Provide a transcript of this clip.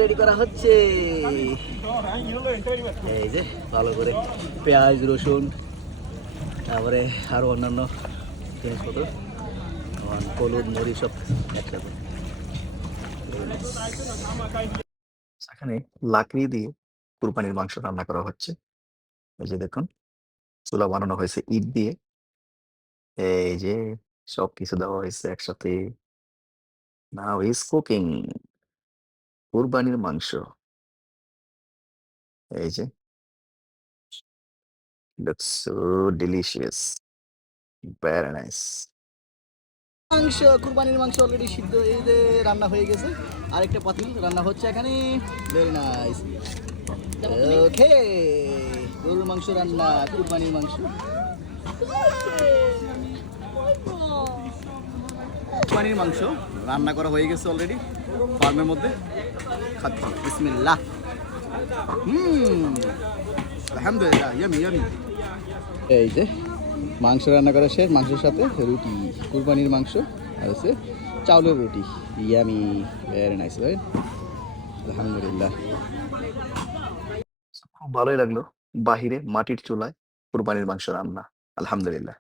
Ready করা হচ্ছে। এই যে, ভালো করে পেঁয়াজ, রসুন, তারপরে আরও অন্যান্য জিনিসপত্র হলুদ, মরিচ সব একসাথে। এখানে লাকড়ি দিয়ে কুরবানির মাংস রান্না করা হচ্ছে। এই যে দেখুন, চুলা বানানো হয়েছে ইট দিয়ে। এই যে সব কিছু দেওয়া হয়েছে একসাথে। নাও ইজ কুকিং কুরবানির মাংস। এই যে। সো ডেলিশিয়াস ভেরি নাইস মাংস কুরবানির মাংস অলরেডি সিদ্ধ এই যে রান্না হয়ে গেছে। আরেকটা পাতিল রান্না হচ্ছে এখানে। ভেরি নাইস ওকে গরুর মাংস রান্না কুরবানির মাংস। কুরবানির মাংস। রান্না করা হয়ে গেছে অলরেডি ফার্মের মধ্যে। খাচ্ছি বিসমিল্লাহ। হুম আলহামদুলিল্লাহ ইয়ামি ইয়ামি এই যে মাংস রান্না করা শেষ মাংসের সাথে রুটি কুরবানির মাংস আর হচ্ছে চাউলের রুটি। ইয়ামি ভেরি নাইস রাইট আলহামদুলিল্লাহ। খুব ভালোই লাগল বাহিরে মাটির চুলায় কুরবানির মাংস রান্না। আলহামদুলিল্লাহ।